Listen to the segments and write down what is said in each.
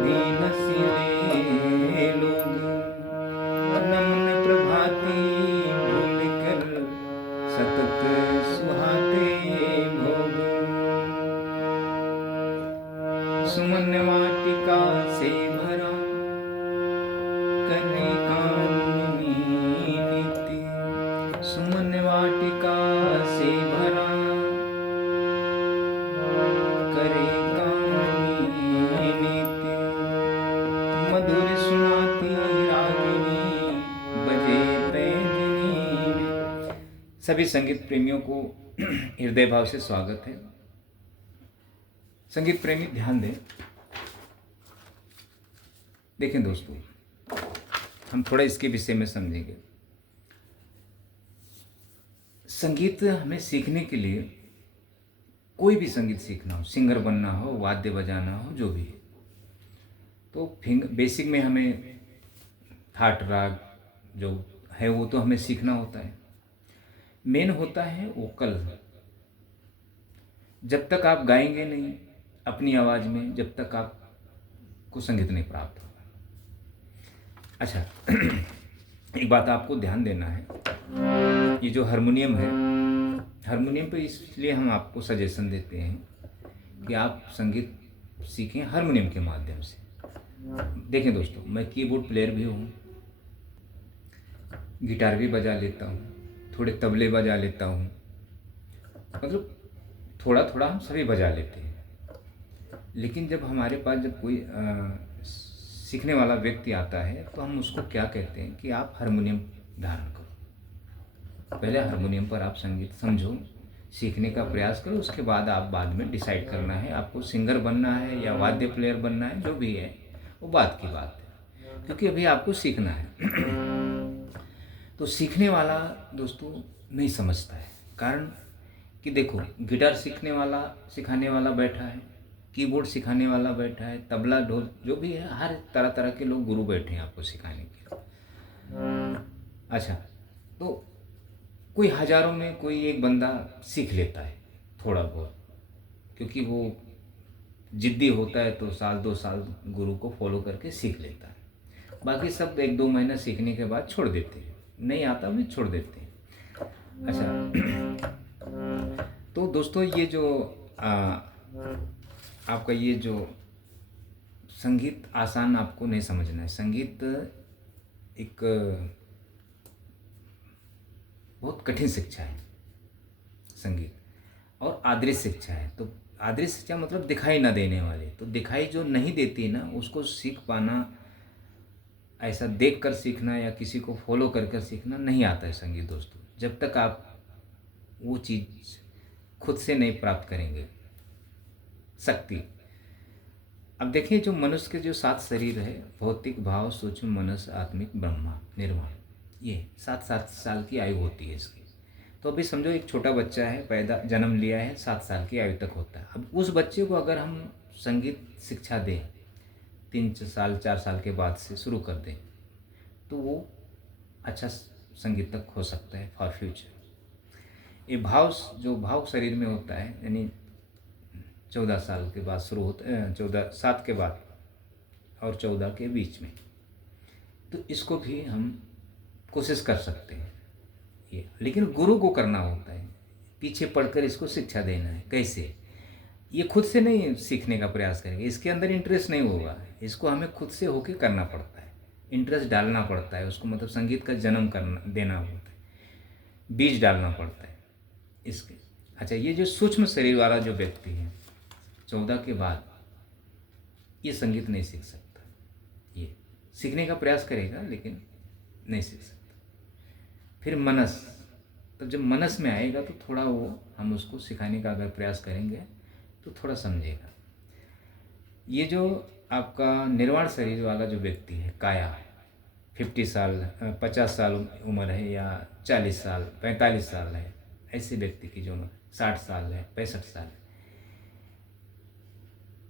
सुगंधि नसीले लोग, नमन प्रभाती भूल कर सतत सुहाते भोग। सुमन वाटिका से भरा करे कामिनी नीति, सुमन वाटिका से भरा करे कामिनी नीति। मधुर सुनाती रागिनी बजे पैंजनी में। सभी संगीत प्रेमियों को हृदय भाव से स्वागत है। संगीत प्रेमी ध्यान दें। देखें दोस्तों, हम थोड़ा इसके विषय में समझेंगे। संगीत हमें सीखने के लिए, कोई भी संगीत सीखना हो, सिंगर बनना हो, वाद्य बजाना हो, जो भी है, तो बेसिक में हमें थाट राग जो है वो तो हमें सीखना होता है। मेन होता है वोकल। जब तक आप गाएंगे नहीं अपनी आवाज़ में, जब तक आपको संगीत नहीं प्राप्त होगा। अच्छा, एक बात आपको ध्यान देना है, ये जो हारमोनियम है, हारमोनियम पे इसलिए हम आपको सजेशन देते हैं कि आप संगीत सीखें हारमोनियम के माध्यम से। देखें दोस्तों, मैं कीबोर्ड प्लेयर भी हूँ, गिटार भी बजा लेता हूँ, थोड़े तबले बजा लेता हूँ, मतलब थोड़ा थोड़ा हम सभी बजा लेते हैं। लेकिन जब हमारे पास जब कोई सीखने वाला व्यक्ति आता है तो हम उसको क्या कहते हैं कि आप हारमोनियम धारण करो। पहले हारमोनियम पर आप संगीत समझो, सीखने का प्रयास करो, उसके बाद आप बाद में डिसाइड करना है आपको सिंगर बनना है या वाद्य प्लेयर बनना है, जो भी है वो बात की बात है, क्योंकि अभी आपको सीखना है। तो सीखने वाला दोस्तों नहीं समझता है, कारण कि देखो, गिटार सीखने वाला सिखाने वाला बैठा है, कीबोर्ड सिखाने वाला बैठा है, तबला ढोल जो भी है, हर तरह तरह के लोग गुरु बैठे हैं आपको सिखाने के लिए। अच्छा, तो कोई हजारों में कोई एक बंदा सीख लेता है थोड़ा बहुत, क्योंकि वो जिद्दी होता है, तो साल 2 साल गुरु को फॉलो करके सीख लेता है। बाकी सब 1-2 महीना सीखने के बाद छोड़ देते हैं, नहीं आता भी छोड़ देते हैं। अच्छा, तो दोस्तों ये जो आपका ये जो संगीत आसान आपको नहीं समझना है। संगीत एक बहुत कठिन शिक्षा है संगीत, और आदरी शिक्षा है। तो आदरी शिक्षा मतलब दिखाई ना देने वाली। तो दिखाई जो नहीं देती ना, उसको सीख पाना, ऐसा देख कर सीखना या किसी को फॉलो कर कर सीखना नहीं आता है संगीत दोस्तों, जब तक आप वो चीज़ खुद से नहीं प्राप्त करेंगे शक्ति। अब देखिए, जो मनुष्य के जो 7 शरीर है, भौतिक, भाव, सूक्ष्म, मनस, आत्मिक, ब्रह्मा, निर्वाण, ये 7-7 साल की आयु होती है इसकी। तो अभी समझो एक छोटा बच्चा है, पैदा जन्म लिया है, 7 साल की आयु तक होता है। अब उस बच्चे को अगर हम संगीत शिक्षा दें, 3 साल 4 साल के बाद से शुरू कर दें, तो वो अच्छा संगीत तक हो सकता है फॉर फ्यूचर। ये भाव जो भाव शरीर में होता है, यानी 14 साल के बाद शुरू होता है, 7 के बाद और 14 के बीच में, तो इसको भी हम कोशिश कर सकते हैं ये। लेकिन गुरु को करना होता है, पीछे पढ़कर इसको शिक्षा देना है। कैसे? ये खुद से नहीं सीखने का प्रयास करेंगे, इसके अंदर इंटरेस्ट नहीं होगा, इसको हमें खुद से होके करना पड़ता है, इंटरेस्ट डालना पड़ता है उसको, मतलब संगीत का जन्म करना देना होता है, बीज डालना पड़ता है इसके। अच्छा, ये जो सूक्ष्म शरीर वाला जो व्यक्ति है 14 के बाद, ये संगीत नहीं सीख सकता। ये सीखने का प्रयास करेगा लेकिन नहीं सीख सकता। फिर मनस, तो जब मनस में आएगा तो थोड़ा वो हम उसको सिखाने का अगर प्रयास करेंगे तो थोड़ा समझेगा। ये जो आपका निर्वाण शरीर वाला जो व्यक्ति है, काया, 50 साल 50 साल उम्र है, या 40 साल 45 साल है, ऐसे व्यक्ति की जो उम्र 60 साल है, 65 साल है,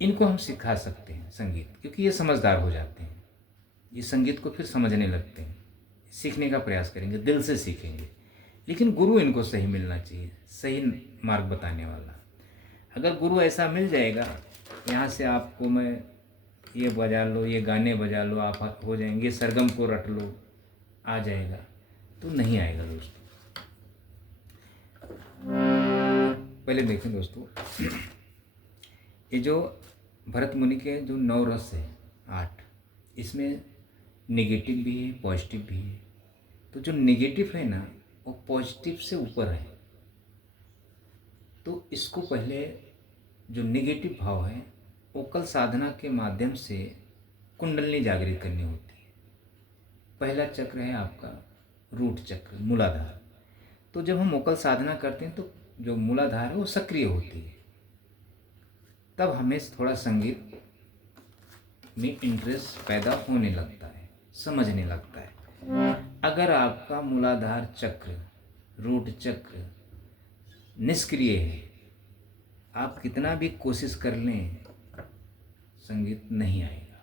इनको हम सिखा सकते हैं संगीत, क्योंकि ये समझदार हो जाते हैं, ये संगीत को फिर समझने लगते हैं, सीखने का प्रयास करेंगे, दिल से सीखेंगे। लेकिन गुरु इनको सही मिलना चाहिए, सही मार्ग बताने वाला। अगर गुरु ऐसा मिल जाएगा, यहाँ से आपको मैं ये बजा लो, ये गाने बजा लो, आप हो जाएंगे, सरगम को रट लो, आ जाएगा, तो नहीं आएगा दोस्तों। पहले देखें दोस्तों, ये जो भरत मुनि के जो 9 रस है 8, इसमें नेगेटिव भी है, पॉजिटिव भी है। तो जो नेगेटिव है ना, वो पॉजिटिव से ऊपर है। तो इसको पहले, जो नेगेटिव भाव है, ओकल साधना के माध्यम से कुंडलनी जागृत करनी होती है। पहला चक्र है आपका रूट चक्र, मूलाधार। तो जब हम ओकल साधना करते हैं तो जो मूलाधार है वो सक्रिय होती है, तब हमें थोड़ा संगीत में इंटरेस्ट पैदा होने लगता है, समझने लगता है। अगर आपका मूलाधार चक्र, रूट चक्र निष्क्रिय है, आप कितना भी कोशिश कर लें, संगीत नहीं आएगा।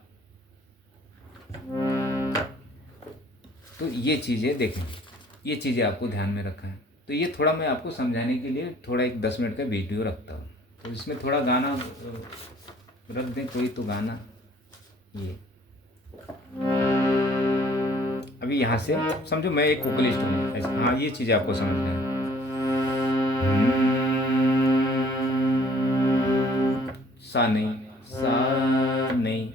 तो ये चीज़ें देखें, ये चीज़ें आपको ध्यान में रखना है। तो ये थोड़ा मैं आपको समझाने के लिए थोड़ा एक 10 मिनट का वीडियो रखता हूँ। तो इसमें थोड़ा गाना रख दें, कोई तो गाना। ये अभी यहाँ से समझो मैं एक वोकलिस्ट हूँ ऐसे, हाँ ये चीज़ आपको समझना है। सा नहीं, सा नहीं,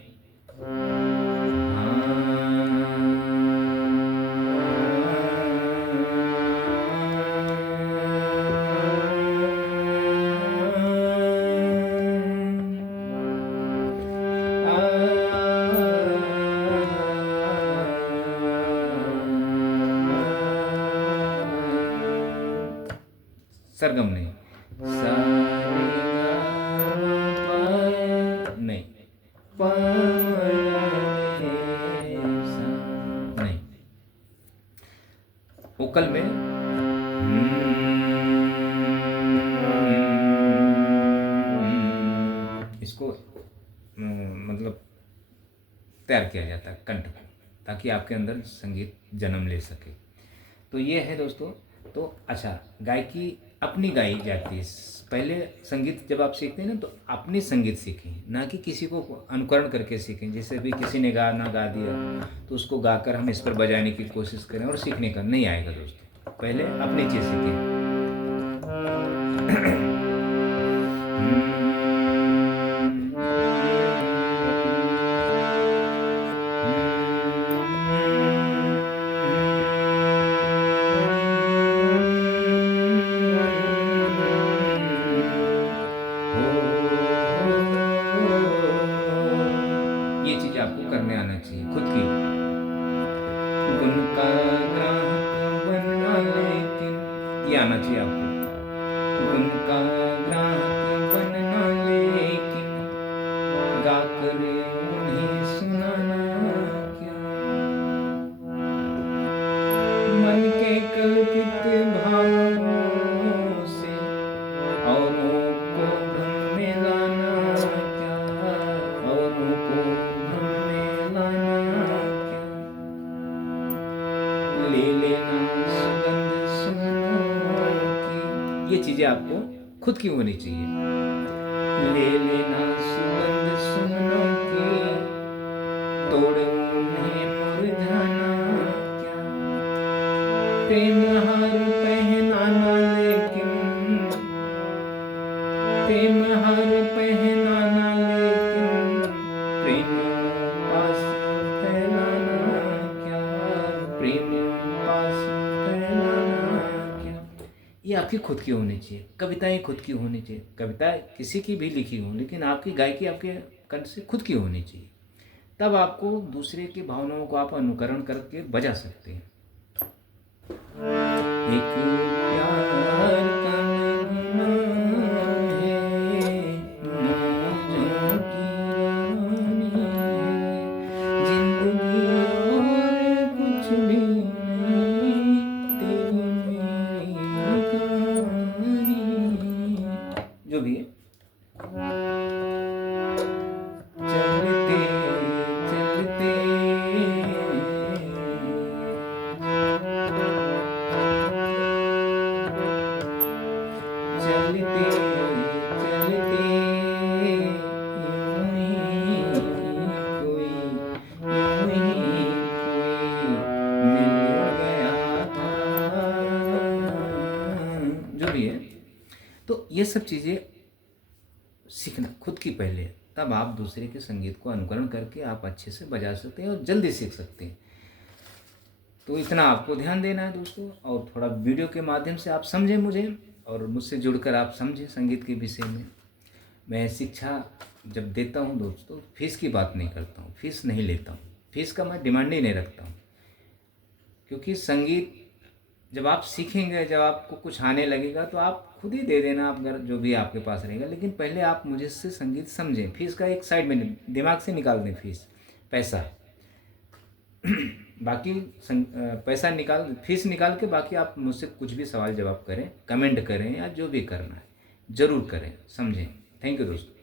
सरगम नहीं, सा नहीं, नहीं, वोकल में इसको मतलब तैयार किया जाता है कंठ को, ताकि आपके अंदर संगीत जन्म ले सके। तो ये है दोस्तों। तो अच्छा, गायकी अपनी गाई जाती है। पहले संगीत जब आप सीखते हैं ना, तो अपनी संगीत सीखें, ना कि किसी को अनुकरण करके सीखें। जैसे भी किसी ने गाना गा दिया तो उसको गाकर हम इस पर बजाने की कोशिश करें और सीखने का नहीं आएगा दोस्तों। पहले अपनी चीज़ सीखें। ये चीज आपको करने आना चाहिए खुद की। गुण का ग्राहक बनना लेकिन, ये आना चाहिए आपको। गुण का ग्राहक बनना लेकिन, गाकर उन्हें सुनाना क्या। मन के कल्पित भावों से औरों को भ्रम में लाना क्या, औरों को भ्रम में लाना क्या। ले लेना सुगंध सुगनों की, ये चीजें आपको खुद की होनी चाहिए। ले लेना सुगंध सुगनों की, तोड़ उन्हें मुरझाना क्या। प्रेम हार पहनाना लेकिन, प्रेम हार पहनाना लेकिन, प्रेम पास फैलाना क्या, प्रेम पास फैलाना क्या। ये आपकी खुद की होनी चाहिए। कविताएं खुद की होनी चाहिए। कविताएं किसी की भी लिखी हो, लेकिन आपकी गायकी आपके कंठ से खुद की होनी चाहिए। तब आपको दूसरे की भावनाओं को आप अनुकरण करके बजा सकते हैं। एक प्यार का नगमा है, मौजों की रानी है, जिंदगी और कुछ भी नहीं, तेरी मेरी कहानी। जो भी है, चलते चलते सब चीज़ें सीखना खुद की पहले, तब आप दूसरे के संगीत को अनुकरण करके आप अच्छे से बजा सकते हैं और जल्दी सीख सकते हैं। तो इतना आपको ध्यान देना है दोस्तों, और थोड़ा वीडियो के माध्यम से आप समझें मुझे, और मुझसे जुड़कर आप समझें संगीत के विषय में। मैं शिक्षा जब देता हूँ दोस्तों, फीस की बात नहीं करता हूँ, फीस नहीं लेता हूँ, फीस का मैं डिमांड ही नहीं रखता हूँ। क्योंकि संगीत जब आप सीखेंगे, जब आपको कुछ आने लगेगा तो आप खुद ही दे देना, आप अगर जो भी आपके पास रहेगा, लेकिन पहले आप मुझे से संगीत समझें। फीस का एक साइड में दिमाग से निकाल दें, फीस पैसा बाकी पैसा निकाल, फीस निकाल के बाकी आप मुझसे कुछ भी सवाल जवाब करें, कमेंट करें, या जो भी करना है ज़रूर करें, समझें। थैंक यू दोस्तों।